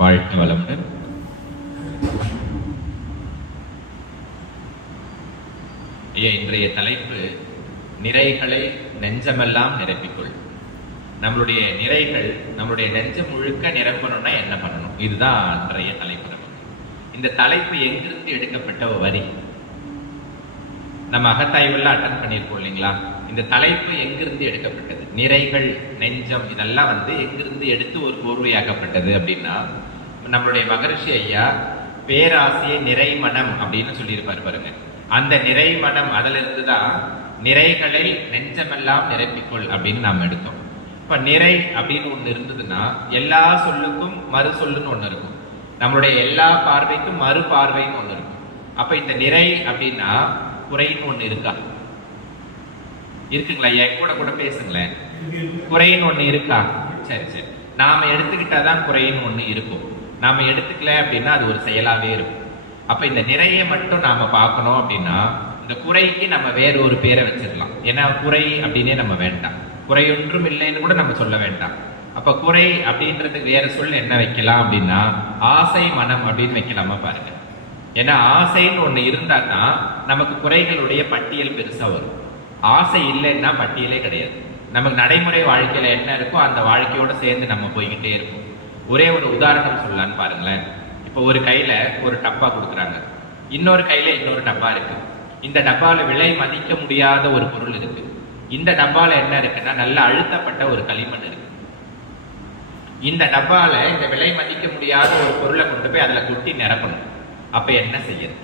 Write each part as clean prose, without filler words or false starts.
வாழ்க்கை வளமுடன். இன்றைய தலைப்பு நிறைகளை நெஞ்சமெல்லாம் நிரப்பிக்கொள். நம்மளுடைய நிறைகள் நம்மளுடைய நெஞ்சம் முழுக்க நிரப்பணும்னா என்ன பண்ணணும்? இதுதான் இன்றைய தலைப்பு. நமக்கு இந்த தலைப்பு எங்கிருந்து எடுக்கப்பட்ட ஒரு வரி? நம்ம அகத்தாய்வெல்லாம் அட்டன் பண்ணியிருக்கோம் இல்லைங்களா? இந்த தலைப்பு எங்கிருந்து எடுக்கப்பட்டது? நிறைகள் நெஞ்சம் இதெல்லாம் எங்கிருந்து எடுத்து ஒரு கோர்வையாக்கப்பட்டது அப்படின்னா, நம்மளுடைய மகரிஷி ஐயா பேராசிய நிறைமனம் அப்படின்னு சொல்லியிருப்பார் பாருங்க. அந்த நிறைமனம் அதுல இருந்துதான் நிறைகளில் நெஞ்சமெல்லாம் நிரப்பிக்கொள் அப்படின்னு நாம் எடுத்தோம். இப்ப நிறை அப்படின்னு ஒண்ணு இருந்ததுன்னா எல்லா சொல்லுக்கும் மறு சொல்லுன்னு ஒண்ணு இருக்கும். நம்மளுடைய எல்லா பார்வைக்கும் மறு பார்வைன்னு ஒண்ணு இருக்கும். அப்ப இந்த நிறை அப்படின்னா குறைன்னு ஒண்ணு இருக்கா? இருக்குங்களா? என் கூட கூட பேசுங்களேன். குறைன்னு ஒண்ணு இருக்கா? சரி சரி. நாம எடுத்துக்கிட்டாதான் குறைன்னு ஒண்ணு இருக்கும். நாம எடுத்துக்கல அப்படின்னா அது ஒரு செயலாவே இருக்கும். அப்ப இந்த நிறைய மட்டும் நாம பார்க்கணும் அப்படின்னா இந்த குறைக்கு நம்ம வேற ஒரு பேரை வச்சிடலாம். ஏன்னா குறை அப்படின்னே நம்ம வேண்டாம். குறை ஒன்றும் இல்லைன்னு கூட நம்ம சொல்ல வேண்டாம். அப்ப குறை அப்படின்றதுக்கு வேற சொல் என்ன வைக்கலாம் அப்படின்னா ஆசை மனம் அப்படின்னு வைக்கலாமா பாருங்க. ஏன்னா ஆசைன்னு ஒண்ணு இருந்தா தான் நமக்கு குறைகளுடைய பட்டியல் பெருசா வரும். ஆசை இல்லைன்னா பட்டியலே கிடையாது. நமக்கு நடைமுறை வாழ்க்கையில என்ன இருக்கோ அந்த வாழ்க்கையோட சேர்ந்து நம்ம போய்கிட்டே இருப்போம். ஒரே ஒரு உதாரணம் சொல்லலான்னு பாருங்களேன். இப்போ ஒரு கையில ஒரு டப்பா கொடுக்குறாங்க, இன்னொரு கையில இன்னொரு டப்பா இருக்கு. இந்த டப்பால விலை மதிக்க முடியாத ஒரு பொருள் இருக்கு. இந்த டப்பால என்ன இருக்குன்னா நல்ல அழுத்தப்பட்ட ஒரு களிமண் இருக்கு. இந்த டப்பால இந்த விலை மதிக்க முடியாத ஒரு பொருளை கொண்டு போய் அதுல கொட்டி நிரப்பணும். அப்ப என்ன செய்யறது?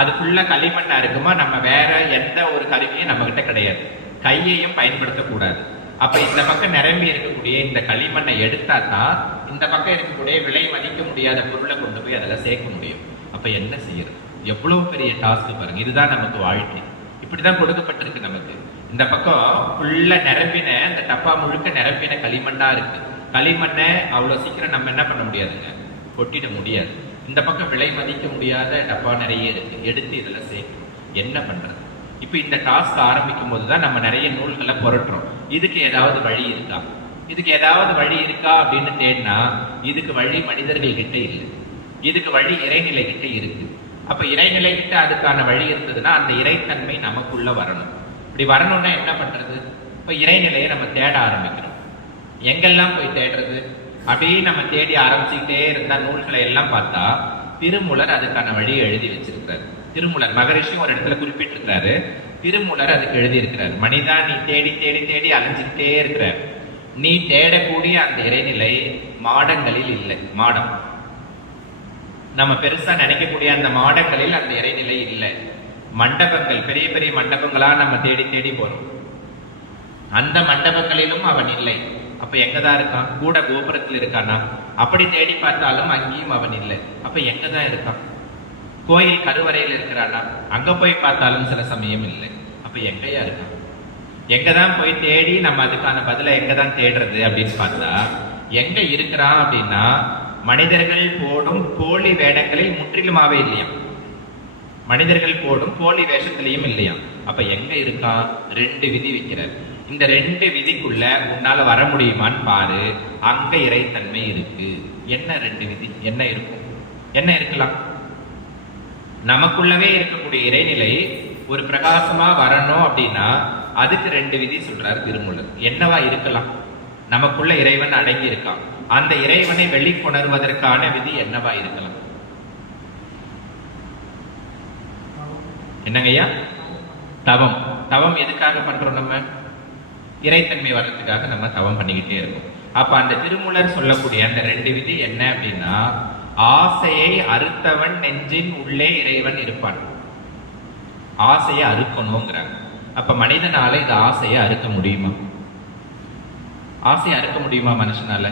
அது ஃபுல்லா களிமண்ணா இருக்குமா? நம்ம வேற எந்த ஒரு கருவியும் நம்ம கிட்ட கிடையாது. கையையும் பயன்படுத்தக்கூடாது. அப்ப இந்த பக்கம் நிரம்பி இருக்கக்கூடிய இந்த களிமண்ணை எடுத்தா தான் இந்த பக்கம் இருக்கக்கூடிய விலை மதிக்க முடியாத பொருளை கொண்டு போய் அதில் சேர்க்க முடியும். அப்ப என்ன செய்யறது? எவ்வளவு பெரிய டாஸ்க் பாருங்க. இதுதான் நமக்கு வாழ்க்கை. இப்படிதான் கொடுக்கப்பட்டிருக்கு நமக்கு. இந்த பக்கம் ஃபுல்லா நிரம்பின இந்த டப்பா முழுக்க நிரம்பின களிமண்ணா இருக்கு. களிமண்ணை அவ்வளவு சீக்கிரம் நம்ம என்ன பண்ண முடியாதுங்க, கொட்டிட முடியாது. இந்த பக்கம் விலை மதிக்க முடியாத டப்பா நிறைய இருக்கு. எடுத்து இதுல சேர்க்கணும். என்ன பண்றது? இப்ப இந்த டாஸ்க் ஆரம்பிக்கும் போதுதான் நம்ம நிறைய நூல்களை புரட்டுறோம். இதுக்கு ஏதாவது வழி இருக்கா? இதுக்கு ஏதாவது வழி இருக்கா அப்படின்னு தேடினா இதுக்கு வழி மனிதர்கள் கிட்ட இல்லை. இதுக்கு வழி இறைநிலை கிட்ட இருக்கு. அப்ப இறைநிலை கிட்ட அதுக்கான வழி இருந்ததுன்னா அந்த இறைத்தன்மை நமக்குள்ள வரணும். இப்படி வரணும்னா என்ன பண்றது? இப்ப இறைநிலையை நம்ம தேட ஆரம்பிக்கிறோம். எங்கெல்லாம் போய் தேடுறது? அப்படியே நம்ம தேடி ஆரம்பிச்சுக்கிட்டே இருந்தா நூல்களை எல்லாம் பார்த்தா திருமூலர் அதுக்கான வழியை எழுதி வச்சிருக்கிறார். திருமூலர் மகரிஷியும் ஒரு இடத்துல குறிப்பிட்டிருக்கிறாரு. திருமூலர் அதுக்கு எழுதி இருக்கிறார். மனிதா, நீ தேடி தேடி தேடி அலைஞ்சுக்கிட்டே இருக்கிற. நீ தேடக்கூடிய அந்த இறைநிலை மாடங்களில் இல்லை. மாடம் நம்ம பெருசா நினைக்கக்கூடிய அந்த மாடங்களில் அந்த இறைநிலை இல்லை. மண்டபங்கள், பெரிய பெரிய மண்டபங்களா நம்ம தேடி தேடி போறோம். அந்த மண்டபங்களிலும் அவன் இல்லை. அப்ப எங்கதான் இருக்கான்? கூட கோபுரத்தில் இருக்கானா? அப்படி தேடி பார்த்தாலும் அங்கேயும் அவன் இல்லை. அப்ப எங்கதான் இருக்கான்? கோயில் கருவறையில் இருக்கிறானா? அங்க போய் பார்த்தாலும் சில சமயம் இல்லை. அப்ப எங்கயா இருக்கான்? எங்கதான் போய் தேடி நம்ம அதுக்கான பதிலை எங்கதான் தேடுறது அப்படின்னு பார்த்தா எங்க இருக்கிறான் அப்படின்னா மனிதர்கள் போடும் போலி வேடங்களில் முற்றிலுமாவே இல்லையா? மனிதர்கள் போடும் போலி வேஷத்திலையும் இல்லையா? அப்ப எங்க இருக்கான்? 2 விதி வைக்கிறார். இந்த 2 விதிக்குள்ள உன்னால வர முடியுமான்னு பாரு. அங்க இறைத்தன்மை இருக்கு. என்ன 2 விதி? என்ன இருக்கும்? என்ன இருக்கலாம்? நமக்குள்ளவே இருக்கக்கூடிய இறைநிலை ஒரு பிரகாசமா வரணும் அப்படின்னா அதுக்கு 2 விதி சொல்றாரு திருமூலர். என்னவா இருக்கலாம்? நமக்குள்ள இறைவன் அடங்கி இருக்கான். அந்த இறைவனை வெளிக்கொணர்வதற்கான விதி என்னவா இருக்கலாம்? என்னங்கய்யா? தவம். தவம் எதுக்காக பண்றோம்? நம்ம இறைத்தன்மை வர்றதுக்காக நம்ம தவம் பண்ணிக்கிட்டே இருக்கோம். அப்ப அந்த திருமூலர் சொல்லக்கூடிய அந்த 2 விதி என்ன அப்படின்னா ஆசையை அறுத்தவன் நெஞ்சின் உள்ளே இறைவன் இருப்பான். ஆசையை அறுக்கணுங்கிறாங்க. அப்ப மனிதனால இந்த ஆசையை அறுக்க முடியுமா? ஆசையை அறுக்க முடியுமா மனுஷனால?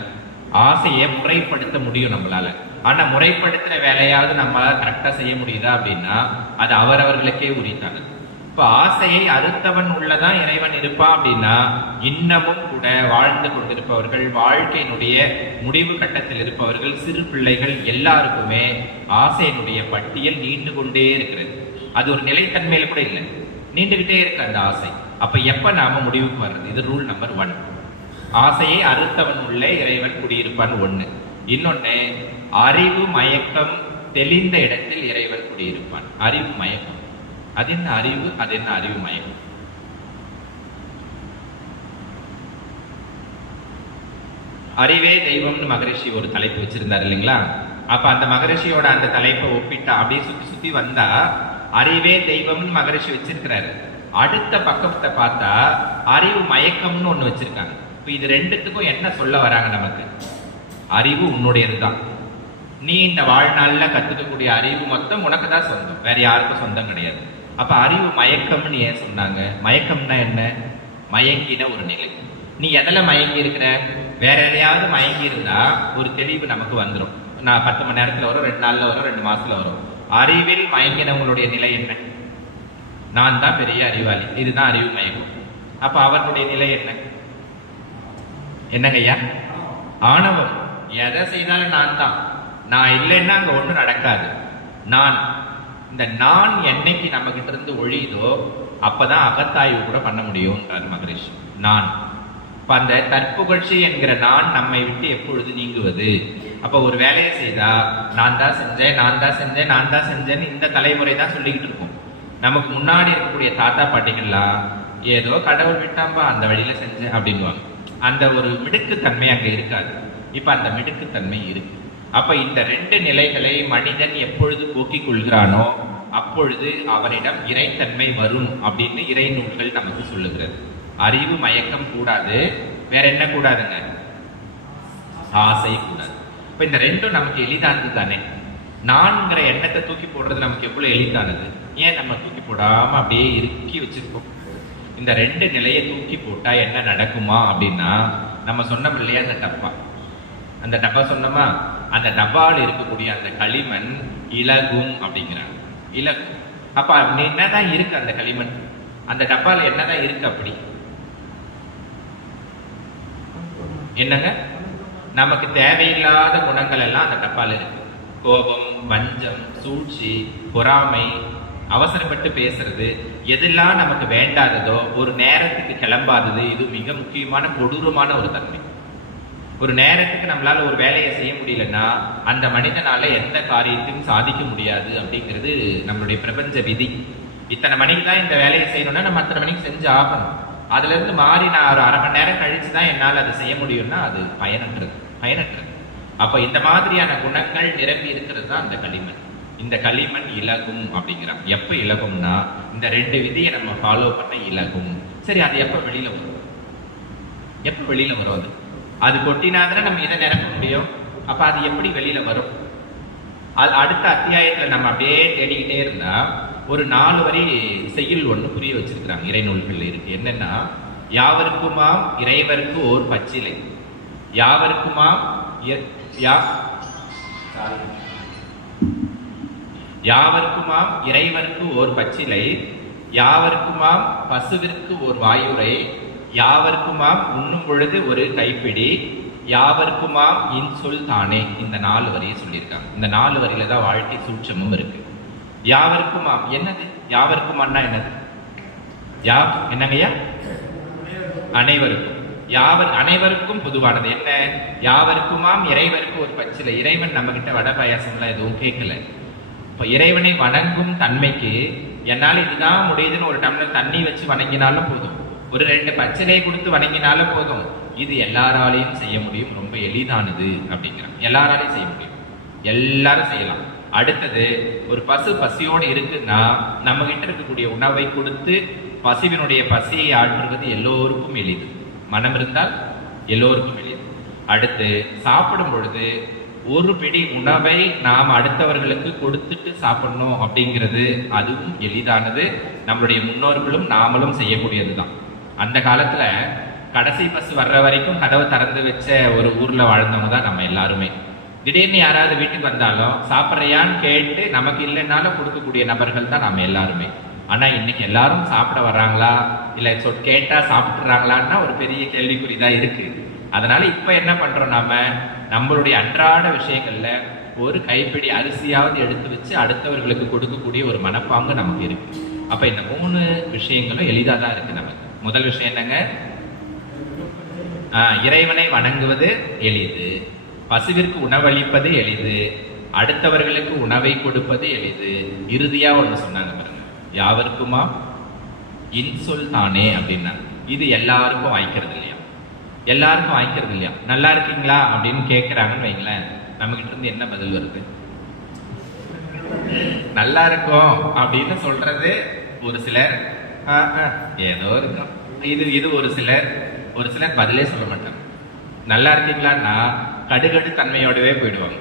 ஆசையை முறைப்படுத்த முடியும் நம்மளால. ஆனா முறைப்படுத்துற வேலையாவது நம்மளால கரெக்டா செய்ய முடியுதா அப்படின்னா அது அவரவர்களுக்கே உரித்தானது. இப்ப ஆசையை அறுத்தவன் உள்ளதான் இறைவன் இருப்பான் அப்படின்னா இன்னமும் கூட வாழ்ந்து கொண்டிருப்பவர்கள், வாழ்க்கையினுடைய முடிவு கட்டத்தில் இருப்பவர்கள், சிறு பிள்ளைகள் எல்லாருக்குமே ஆசையினுடைய பட்டியல் நீண்டு கொண்டே இருக்கிறது. அது ஒரு நிலைத்தன்மையில கூட இல்லை, நீண்டுகிட்டே இருக்கு அந்த ஆசை. அப்ப எப்ப நாம முடிவுக்கு வர்றது? இது ரூல் நம்பர் 1. ஆசையை அறுத்தவன் உள்ளே இறைவன் குடியிருப்பான் ஒண்ணு. இன்னொன்னு, அறிவு மயக்கம் தெளிந்த இடத்தில் இறைவன் குடியிருப்பான். அறிவு மயக்கம், அது என்ன அறிவு, அது என்ன அறிவு மயக்கம்? அறிவே தெய்வம்னு மகரிஷி ஒரு தலைப்பு வச்சிருந்தாரு இல்லைங்களா? அப்ப அந்த மகரிஷியோட அந்த தலைப்பை ஒப்பிட்டா அப்படியே சுத்தி சுத்தி வந்தா அறிவே தெய்வம்னு மகரிஷி வச்சிருக்கிறாரு. அடுத்த பக்கத்தை பார்த்தா அறிவு மயக்கம்னு ஒண்ணு வச்சிருக்காங்க. இப்ப இது ரெண்டுத்துக்கும் என்ன சொல்ல வராங்க நமக்கு? அறிவு உன்னுடையதுதான். நீ இந்த வாழ்நாள்ல கத்துக்கக்கூடிய அறிவு மொத்தம் உனக்கு தான் சொந்தம், வேற யாருக்கும் சொந்தம் கிடையாது. அப்ப அறிவு மயக்கம்னு ஏன் சொன்னாங்க? மயக்கம்னா என்ன? மயங்கின ஒரு நிலை. நீ எதில் மயங்கி இருக்கிற? வேற எதையாவது மயங்கி இருந்தா ஒரு தெளிவு நமக்கு வந்துடும். நான் 10 மணி நேரத்துல வரும், 2 நாள்ல வரும், 2 மாசத்துல வரும். அறிவில் மயங்கினவங்களுடைய நிலை என்ன? நான் தான் பெரிய அறிவாளி, இதுதான் அறிவு மயக்கம். அப்ப அவர்களுடைய நிலை என்ன? என்னங்க ஐயா? ஆணவம். எதை செய்தாலும் நான் தான், நான் இல்லைன்னா அங்க ஒண்ணு நடக்காது. நான், இந்த நான் என்னைக்கு நம்ம கிட்ட இருந்து ஒழியுதோ அப்பதான் அகத்தாய்வு கூட பண்ண முடியும் மகரிஷி. நான் இப்ப அந்த தற்புகழ்ச்சி என்கிற நான் நம்மை விட்டு எப்பொழுது நீங்குவது? அப்ப ஒரு வேலையை செய்தா நான் தான் செஞ்சேன், நான் தான் செஞ்சேன், நான் தான் செஞ்சேன்னு இந்த தலைமுறை தான் சொல்லிக்கிட்டு இருக்கோம். நமக்கு முன்னாடி இருக்கக்கூடிய தாத்தா பாட்டிகள்லாம் ஏதோ கடவுள் விட்டாம்பா அந்த வழியில செஞ்சேன் அப்படின்வாங்க. அந்த ஒரு மிடுக்குத்தன்மை அங்க இருக்காது. இப்ப அந்த மிடுக்குத்தன்மை இருக்கு. அப்ப இந்த 2 நிலைகளை மனிதன் எப்பொழுது போக்கிக் கொள்கிறானோ அப்பொழுது அவனிடம் இறைத்தன்மை வரும் அப்படின்னு இறை நூல்கள் நமக்கு சொல்லுகிறது. அறிவு மயக்கம் கூடாது, வேற என்ன கூடாதுங்க? ஆசை கூடாது. இப்ப இந்த 2ம் நமக்கு எளிதானது தானே. நான்கிற எண்ணத்தை தூக்கி போடுறது நமக்கு எவ்வளவு எளிதானது. ஏன் நம்ம தூக்கி போடாம அப்படியே இறுக்கி வச்சிருக்கோம்? இந்த 2 நிலையை தூக்கி போட்டா என்ன நடக்குமா அப்படின்னா, நம்ம சொன்னோம் இல்லையா அந்த டப்பா, அந்த டப்பா சொன்னோமா, அந்த டப்பாவில் இருக்கக்கூடிய அந்த களிமண் இலகும் அப்படிங்கிறாங்க. இலகும். அப்ப என்னதான் இருக்கு அந்த களிமண்? அந்த டப்பால என்னதான் இருக்கு? அப்படி என்னங்க? நமக்கு தேவையில்லாத குணங்கள் எல்லாம் அந்த டப்பால இருக்கு. கோபம், வஞ்சம், சூழ்ச்சி, பொறாமை, அவசரப்பட்டு பேசுறது, எதெல்லாம் நமக்கு வேண்டாததோ, ஒரு நேரத்துக்கு கிளம்பாதது, இது மிக முக்கியமான கொடூரமான ஒரு தன்மை. ஒரு நேரத்துக்கு நம்மளால ஒரு வேலையை செய்ய முடியலன்னா அந்த மனிதனால எந்த காரியத்தையும் சாதிக்க முடியாது அப்படிங்கிறது நம்மளுடைய பிரபஞ்ச விதி. இத்தனை மணிக்கு தான் இந்த வேலையை செய்யணும்னா நம்ம அத்தனை மணிக்கு செஞ்சு ஆகணும். அதுல இருந்து மாறி நான் ஒரு அரை மணி நேரம் கழிச்சுதான் என்னால் அதை செய்ய முடியும்னா அது பயனற்றது. அப்ப இந்த மாதிரியான குணங்கள் நிரம்பி இருக்கிறது தான் அந்த களிமண். இந்த களிமண் இலகும் அப்படிங்கிறான். எப்ப இலகும்னா இந்த 2 விதியை நம்ம ஃபாலோ பண்ண இலகும். சரி, அது எப்ப வெளியில வரும்? எப்ப வெளியில வரும்? அது கொட்டினாதானே நம்ம இதை நிரப்ப முடியும். அப்ப அது எப்படி வெளியில வரும்? அது அடுத்த அத்தியாயத்துல நம்ம அப்படியே தேடிக்கிட்டே இருந்தா ஒரு 4 வரி செய்யுள் ஒண்ணு புரிய வச்சிருக்கிறாங்க, இறை நூல்கள் இருக்கு. என்னன்னா, யாவருக்குமாம் இறைவருக்கு ஓர் பச்சிலை, யாவருக்குமாம் யாவருக்குமாம் இறைவருக்கு ஓர் பச்சிலை, யாவருக்குமாம் பசுவிற்கு ஓர் வாயுரை, யாவருக்குமாம் உண்ணும் பொழுது ஒரு கைப்பிடி, யாவருக்குமாம் இன்சொல் தானே. இந்த 4 வரியை சொல்லியிருக்காங்க. இந்த 4 வரியில தான் வாழ்க்கை சூட்சமும் இருக்கு. யாவருக்குமாம் என்னது? யாவருக்குமான்னா என்னது? என்னங்கய்யா? அனைவருக்கும். அனைவருக்கும் பொதுவானது என்ன? யாவருக்குமாம் இறைவருக்கு ஒரு பச்சிலை. இறைவன் நம்ம கிட்ட வடை பாயாசம்லாம் எதுவும் கேட்கல. இப்ப இறைவனை வணங்கும் தன்மைக்கு என்னால் இதுதான் முடியுதுன்னு ஒரு டம்ளர் தண்ணி வச்சு வணங்கினாலும் போதும், ஒரு 2 பச்சிலை கொடுத்து வணங்கினாலும் போதும். இது எல்லாராலையும் செய்ய முடியும், ரொம்ப எளிதானது அப்படிங்கிறாங்க. எல்லாராலையும் செய்ய முடியும், எல்லாரும் செய்யலாம். அடுத்தது, ஒரு பசு பசியோடு இருக்குன்னா நம்ம கிட்ட இருக்கக்கூடிய உணவை கொடுத்து பசுவினுடைய பசியை ஆற்றுவது எல்லோருக்கும் எளிது. மனம் இருந்தால் எல்லோருக்கும் எளிது. அடுத்து, சாப்பிடும் பொழுது ஒரு பிடி உணவை நாம் அடுத்தவர்களுக்கு கொடுத்துட்டு சாப்பிடணும் அப்படிங்கிறது அதுவும் எளிதானது. நம்மளுடைய முன்னோர்களும் நாமளும் செய்யக்கூடியதுதான். அந்த காலத்துல கடைசி பஸ் வர்ற வரைக்கும் கதவை திறந்து வச்ச ஒரு ஊர்ல வாழ்ந்தவங்க தான் நம்ம எல்லாருமே. திடீர்னு யாராவது வீட்டுக்கு வந்தாலும் சாப்பிட்றியான்னு கேட்டு நமக்கு இல்லைன்னாலும் கொடுக்கக்கூடிய நபர்கள் தான் நம்ம எல்லாருமே. ஆனா இன்னைக்கு எல்லாரும் சாப்பிட வர்றாங்களா இல்ல கேட்டா சாப்பிட்டுறாங்களான்னா ஒரு பெரிய கேள்விக்குறிதான் இருக்கு. அதனால இப்ப என்ன பண்றோம், நாம நம்மளுடைய அன்றாட விஷயங்கள்ல ஒரு கைப்பிடி அரிசியாவது எடுத்து வச்சு அடுத்தவர்களுக்கு கொடுக்கக்கூடிய ஒரு மனப்பாங்கு நமக்கு இருக்கு. அப்ப இந்த 3 விஷயங்களும் எளிதா தான் இருக்கு நமக்கு. முதல் விஷயம் என்னங்க? இறைவனை வணங்குவது எளிது, பசுவிற்கு உணவளிப்பது எளிது, அடுத்தவர்களுக்கு உணவை கொடுப்பது எளிது. இறுதியா ஒண்ணு சொன்னாங்க பாருங்க, யாவருக்குமா இன்சொல் தானே அப்படின்னா. இது எல்லாருக்கும் வாய்க்கிறது இல்லையா? எல்லாருக்கும் வாய்க்கிறது இல்லையா? நல்லா இருக்கீங்களா அப்படின்னு கேட்கிறாங்கன்னு வைங்களேன், நம்ம கிட்ட இருந்து என்ன பதில் வருது? நல்லா இருக்கும் அப்படின்னு சொல்றது ஒரு சிலர், ஏதோ இருக்கும். இது ஒரு சிலர் பதிலே சொல்ல மாட்டாங்க. நல்லா இருக்கீங்களான்னா கடுகடு தன்மையோடவே போயிடுவாங்க.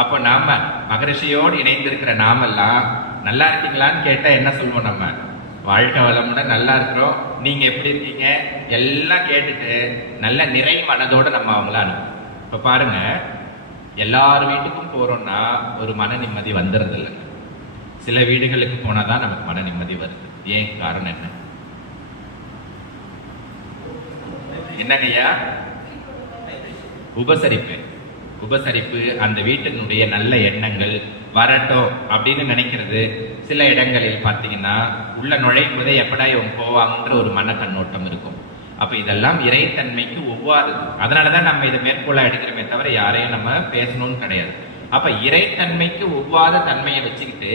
அப்போ நாம மகரிஷியோடு இணைந்திருக்கிற நாமெல்லாம் நல்லா இருக்கீங்களான்னு கேட்டா என்ன சொல்லுவோம்? நம்ம வாழ்க்கை வளமுடன் நல்லா இருக்கிறோம், நீங்க எப்படி இருக்கீங்க எல்லாம் கேட்டுட்டு நல்ல நிறை மனதோட நம்ம அவங்கள அனுப்புவோம். இப்ப பாருங்க, எல்லார் வீட்டுக்கும் போறோம்னா ஒரு மன நிம்மதி வந்துடுறது இல்லைங்க. சில வீடுகளுக்கு போனாதான் நமக்கு மன நிம்மதி வருது. ஏன் காரணம் என்ன? என்னங்கய்யா? உபசரிப்பு, அந்த வீட்டினுடைய நல்ல எண்ணங்கள் வரட்டும் அப்படின்னு நினைக்கிறது. சில இடங்களில் பார்த்தீங்கன்னா உள்ள நுழையும் போதே எப்படா இவங்க போவாங்கன்ற ஒரு மன கண்ணோட்டம் இருக்கும். அப்ப இதெல்லாம் இறைத்தன்மைக்கு ஒவ்வாது. அதனாலதான் நம்ம இதை மேற்கோளா எடுக்கிறோமே தவிர யாரையும் நம்ம பேசணும்னு கிடையாது. அப்ப இறைத்தன்மைக்கு ஒவ்வாத தன்மையை வச்சுக்கிட்டு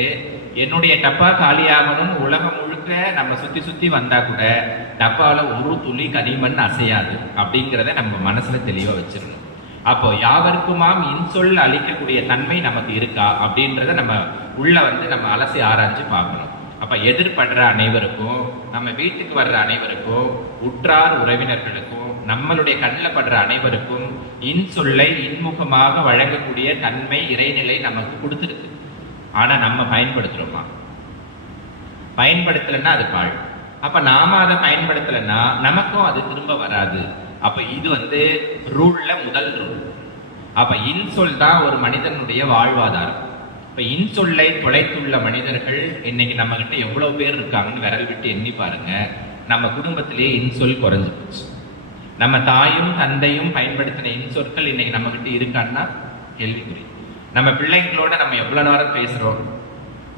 என்னுடைய டப்பா காலியாகணும்னு உலகம் முழுக்க நம்ம சுத்தி வந்தா கூட டப்பாவில் ஒரு துளி கனிமண் அசையாது அப்படிங்கிறத நம்ம மனசுல தெளிவா வச்சிடணும். அப்போ யாவருக்குமாம் இன்சொல் அளிக்கக்கூடிய தன்மை நமக்கு இருக்கா அப்படின்றத நம்ம உள்ள நம்ம அலசி ஆராய்ஞ்சு பார்க்கணும். அப்ப எதிர்படுற அனைவருக்கும், நம்ம வீட்டுக்கு வர்ற அனைவருக்கும், உற்றார் உறவினர்களுக்கும், நம்மளுடைய கண்ணில் படுற அனைவருக்கும் இன்சொல்லை இன்முகமாக வழங்கக்கூடிய தன்மை இறைநிலை நமக்கு கொடுத்துருக்கு. ஆனா நம்ம பயன்படுத்துறோமா? பயன்படுத்தலைன்னா அது பாழ். அப்ப நாம அதை பயன்படுத்தலைன்னா நமக்கும் அது திரும்ப வராது. அப்ப இது ரூல்ல முதல் ரூல். அப்ப இன்சொல் தான் ஒரு மனிதனுடைய வாழ்வாதாரம். இப்ப இன்சொல்லை தொலைத்துள்ள மனிதர்கள் இன்னைக்கு நம்ம கிட்ட எவ்வளவு பேர் இருக்காங்கன்னு விரல் விட்டு எண்ணி பாருங்க. நம்ம குடும்பத்திலேயே இன்சொல் குறைஞ்சு போச்சு. நம்ம தாயும் தந்தையும் பயன்படுத்தின இன்சொற்கள் இன்னைக்கு நம்ம கிட்ட இருக்கான்னா கேள்விக்குறி. நம்ம பிள்ளைங்களோட நம்ம எவ்வளவு நேரம் பேசுறோம்?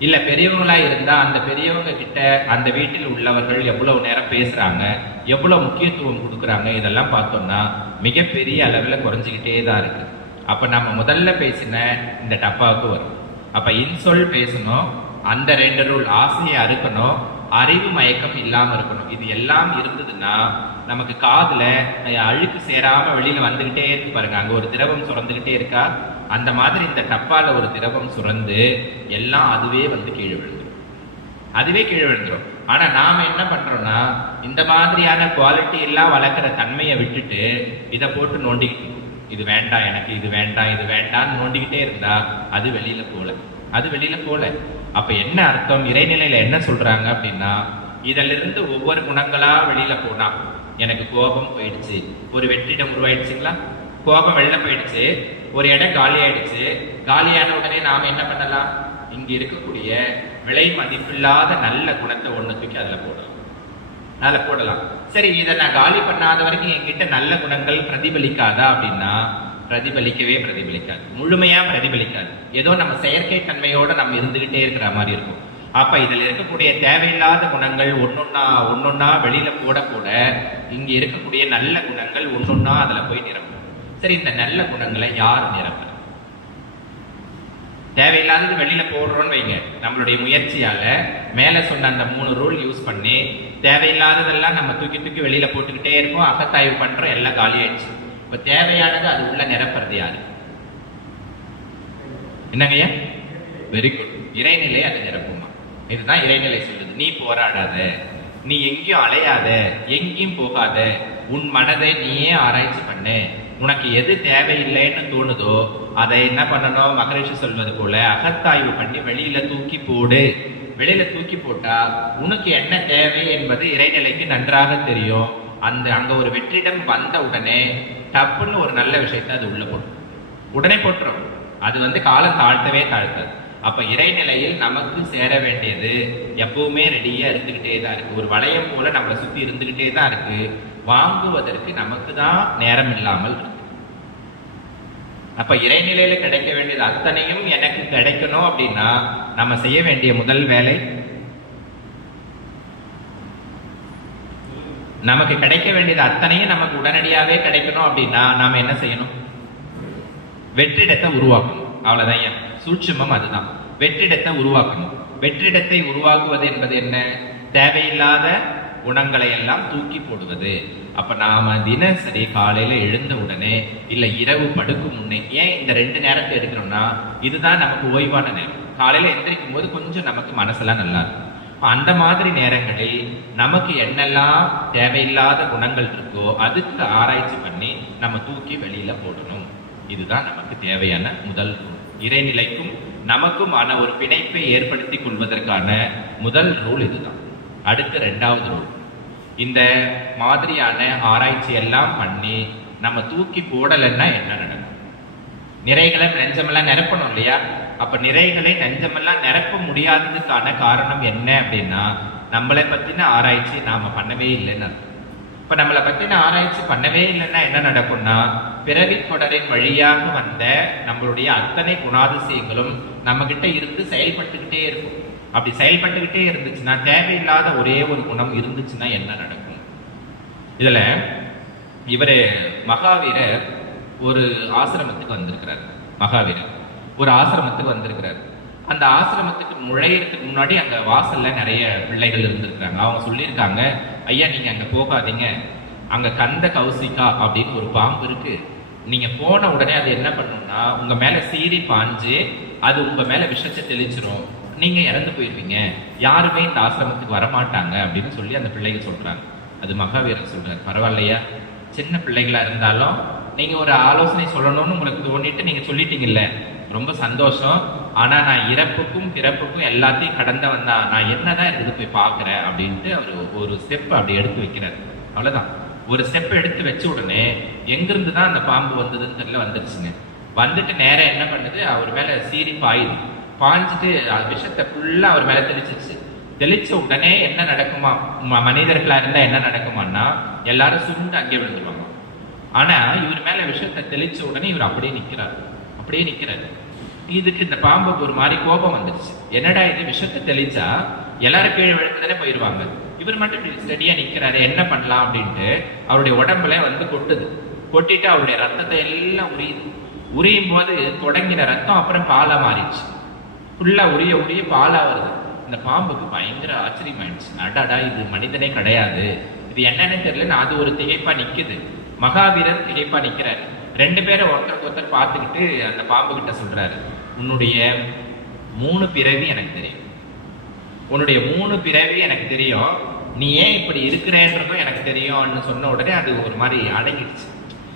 இல்ல பெரியவங்களா இருந்தா அந்த பெரியவங்க கிட்ட அந்த வீட்டில் உள்ளவர்கள் எவ்வளவு நேரம் பேசுறாங்க, எவ்வளவு முக்கியத்துவம் கொடுக்குறாங்க, இதெல்லாம் பார்த்தோம்னா மிகப்பெரிய அளவில் குறைஞ்சிக்கிட்டே தான் இருக்கு. அப்ப நம்ம முதல்ல பேசின இந்த டப்பாவுக்கு வரும். அப்ப இன்சொல் பேசணும், அந்த 2 ரூல், ஆசையை அறுக்கணும், அறிவு மயக்கம் இல்லாம இருக்கணும். இது எல்லாம் இருந்ததுன்னா நமக்கு காதுல அழுக்கு சேராம வெளியில வந்துகிட்டே இருக்கு பாருங்க. அங்க ஒரு திரவம் சுரந்துகிட்டே இருக்கா, அந்த மாதிரி இந்த டப்பால ஒரு திரவம் சுரந்து எல்லாம் அதுவே கீழே விழுந்துரும். ஆனா நாம என்ன பண்றோம்னா இந்த மாதிரியான குவாலிட்டி எல்லாம் வளர்க்குற தன்மையை விட்டுட்டு இதை போட்டு நோண்டிக்கிட்டு, இது வேண்டாம் எனக்கு, இது வேண்டாம், இது வேண்டாம்னு நோண்டிக்கிட்டே இருந்தா அது வெளியில போல. அப்ப என்ன அர்த்தம்? இறைநிலையில என்ன சொல்றாங்க அப்படின்னா, இதிலிருந்து ஒவ்வொரு குணங்களா வெளியில போனா, எனக்கு கோபம் போயிடுச்சு, ஒரு வெற்றிடம் உருவாயிடுச்சுங்களா, கோபம் வெளில போயிடுச்சு, ஒரு இடம் காலி ஆயிடுச்சு. காலியான உடனே நாம என்ன பண்ணலாம்? இங்க இருக்கக்கூடிய விலை மதிப்பில்லாத நல்ல குணத்தை ஒண்ணு தூக்கி அதுல போடலாம். சரி, இதை நான் காலி பண்ணாத வரைக்கும் என்கிட்ட நல்ல குணங்கள் பிரதிபலிக்காதா அப்படின்னா பிரதிபலிக்காது, முழுமையா பிரதிபலிக்காது. ஏதோ நம்ம செயற்கை தன்மையோட நம்ம இருந்துகிட்டே இருக்கிற மாதிரி இருக்கும். அப்ப இதுல இருக்கக்கூடிய தேவையில்லாத குணங்கள் ஒன்னொன்னா வெளியில போட இங்க இருக்கக்கூடிய நல்ல குணங்கள் ஒன்னொன்னா அதுல போய் நிரம்பும். சரி, இந்த நல்ல குணங்களை யார் நிரம்புற? தேவையில்லாதது வெளியில போடுறோம்னு வைங்க, நம்மளுடைய முயற்சியால மேல சொன்ன அந்த 3 ரூல் யூஸ் பண்ணி தேவையில்லாததெல்லாம் நம்ம தூக்கி வெளியில போட்டுக்கிட்டே இருக்கோம், அகத்தாய்வு பண்றோம், எல்லாம் காலி ஆயிடுச்சு. இப்ப தேவையானது அது உள்ள நிரப்புறது யாரு? என்னங்கய்யா? Very good. இறைநிலை அதை நிரப்புமா? இதுதான் இறைநிலை சொல்லுது. நீ போராடாத, நீ எங்கேயும் அலையாத, எங்கேயும் போகாத, உன் மனதை நீயே ஆராய்ச்சி பண்ணு. உனக்கு எது தேவையில்லைன்னு தோணுதோ அதை என்ன பண்ணணும்? மகரிஷி சொல்வது போல அகத்தாய்வு பண்ணி வெளியில தூக்கி போடு. வெளியில தூக்கி போட்டா உனக்கு என்ன தேவை என்பது இறைநிலைக்கு நன்றாக தெரியும். அங்க ஒரு வெற்றிடம் வந்த உடனே டப்புன்னு ஒரு நல்ல விஷயத்தை அது உள்ள உடனே போட்டுரும். அது காலம் தாழ்த்தவே தாழ்த்தாது. அப்ப இறைநிலையில் நமக்கு சேர வேண்டியது எப்பவுமே ரெடியா இருந்துகிட்டே தான் இருக்கு. ஒரு வளையம் போல நம்மளை சுத்தி இருந்துகிட்டே தான் இருக்கு. வாங்குவதற்கு நமக்கு தான் நேரம் இல்லாமல் இருக்கு. அப்ப இறைநிலையில கிடைக்க வேண்டியது அத்தனையும் எனக்கு கிடைக்கணும் அப்படின்னா நம்ம செய்ய வேண்டிய முதல் வேலை நமக்கு கிடைக்க வேண்டியது அத்தனையும் நமக்கு உடனடியாவே கிடைக்கணும் அப்படின்னா நாம என்ன செய்யணும்? வெற்றிடத்தை உருவாக்கணும். அவ்வளவுதான். சூட்சுமம் அதுதான். வெற்றிடத்தை உருவாக்கணும். வெற்றிடத்தை உருவாக்குவது என்பது என்ன? தேவையில்லாத குணங்களை எல்லாம் தூக்கி போடுவது. அப்ப நாம தினசரி காலையில எழுந்த உடனே இல்ல இரவு படுக்கும் முன்னே, ஏன் இந்த 2 நேரத்தை எடுக்கிறோம்னா இதுதான் நமக்கு ஓய்வான நேரம். காலையில எந்திரிக்கும் போது கொஞ்சம் நமக்கு மனசெல்லாம் நல்லா இருக்கும். அந்த மாதிரி நேரங்களில் நமக்கு என்னெல்லாம் தேவையில்லாத குணங்கள் இருக்கோ அதுக்கு ஆராய்ச்சி பண்ணி நம்ம தூக்கி வெளியில போடணும். இதுதான் நமக்கு தேவையான முதல் ரூல். இறைநிலைக்கும் நமக்கும் ஆன ஒரு பிணைப்பை ஏற்படுத்தி கொள்வதற்கான முதல் ரூல் இதுதான். அடுத்து 2வது ரூல், இந்த மாதிரியான ஆராய்ச்சி எல்லாம் பண்ணி நம்ம தூக்கி போடலைன்னா என்ன நடக்கும்? நிறைகளை நெஞ்சமெல்லாம் நிரப்பணும் இல்லையா? அப்ப நிறைகளை நெஞ்சமெல்லாம் நிரப்ப முடியாததுக்கான காரணம் என்ன அப்படின்னா நம்மளை பத்தின ஆராய்ச்சி நாம பண்ணவே இல்லைன்னு அர்த்தம். இப்ப நம்மளை பத்தின ஆராய்ச்சி பண்ணவே இல்லைன்னா என்ன நடக்கும்னா பிறவி தொடரின் வழியாக வந்த நம்மளுடைய அத்தனை குணாதிசயங்களும் நம்ம கிட்ட இருந்து செயல்பட்டுக்கிட்டே இருக்கும். அப்படி செயல்பட்டுக்கிட்டே இருந்துச்சுன்னா தேவையில்லாத ஒரே ஒரு குணம் இருந்துச்சுன்னா என்ன நடக்கும்? இதுல இவரு மகாவீரர் ஒரு ஆசிரமத்துக்கு வந்திருக்கிறார். மகாவீரர் ஒரு ஆசிரமத்துக்கு வந்திருக்கிறார். அந்த ஆசிரமத்துக்கு நுழையறதுக்கு முன்னாடி அங்க வாசல்ல நிறைய பிள்ளைகள் இருந்திருக்கிறாங்க. அவங்க சொல்லியிருக்காங்க, ஐயா நீங்க அங்க போகாதீங்க, அங்க கந்த கௌசிகா அப்படின்னு ஒரு பாம்பு இருக்கு. நீங்க போன உடனே அது என்ன பண்ணும்னா உங்க மேல சீறி பாஞ்சு அது உங்க மேல விஷத்தை தெளிச்சிரும், நீங்க இறந்து போயிருவீங்க, யாருமே இந்த ஆசிரமத்துக்கு வரமாட்டாங்க அப்படின்னு சொல்லி அந்த பிள்ளைகள் சொல்றாங்க. அது மகாவீரர் சொல்றாரு, பரவாயில்லையா, சின்ன பிள்ளைகளா இருந்தாலும் நீங்க ஒரு ஆலோசனை சொல்லணும்னு உங்களுக்கு தோண்டிட்டு நீங்க சொல்லிட்டீங்கல்ல, ரொம்ப சந்தோஷம். ஆனா நான் இறப்புக்கும் பிறப்புக்கும் எல்லாத்தையும் கடந்தவன் தான், நான் என்னதான் இருக்குது போய் பாக்குறேன் அப்படின்ட்டு அவர் ஒரு ஸ்டெப் அப்படி எடுத்து வைக்கிறார். அவ்வளவுதான். ஒரு ஸ்டெப் எடுத்து வச்ச உடனே எங்கிருந்து தான் அந்த பாம்பு வந்ததுன்னு தெரியல, வந்துருச்சுங்க. வந்துட்டு நேரம் என்ன பண்ணுது, அவர் மேல சீறி பாயுது. பாஞ்சிட்டு விஷத்தை ஃபுல்லா அவர் மேல தெளிச்சிச்சு. தெளிச்ச உடனே என்ன நடக்குமா, மனிதர்களா இருந்தா என்ன நடக்குமான்னா எல்லாரும் சுருண்டு அங்கே விழுந்துருவாங்க. ஆனா இவர் மேல விஷத்தை தெளிச்ச உடனே இவர் அப்படியே நிக்கிறாரு. அப்படியே நிக்கிறாரு. இதுக்கு இந்த பாம்புக்கு ஒரு மாதிரி கோபம் வந்துருச்சு. என்னடா இது, விஷத்தை தெளிச்சா எல்லாரும் கீழே விழுந்துதானே போயிருவாங்க, இவர் மட்டும் ஸ்டடியா நிக்கிறாரு, என்ன பண்ணலாம் அப்படின்ட்டு அவருடைய உடம்புல வந்து கொட்டுது. கொட்டிட்டு அவருடைய ரத்தத்தை எல்லாம் உரியுது. உரியும் போது தொடங்கின ரத்தம் அப்புறம் பாலா மாறிடுச்சு. ஃபுல்லா உரிய உரிய பாலா வருது. இந்த பாம்புக்கு பயங்கர ஆச்சரியமாயிடுச்சு. அடாடா, இது மனிதனே கிடையாது, இது என்னன்னு தெரியல. அது ஒரு திகைப்பா நிக்குது, மகாவீரர் திகைப்பா நிக்கிறாரு. 2 பேரும் ஒருத்தருக்கு ஒருத்தர் பார்த்துக்கிட்டு அந்த பாம்பு கிட்ட சொல்றாரு, உன்னுடைய 3 பிறவி எனக்கு தெரியும், உன்னுடைய 3 பிறவி எனக்கு தெரியும், நீ ஏன் இப்படி இருக்கிறேன்றதும் எனக்கு தெரியும்னு சொன்ன உடனே அது ஒரு மாதிரி அடங்கிடுச்சு.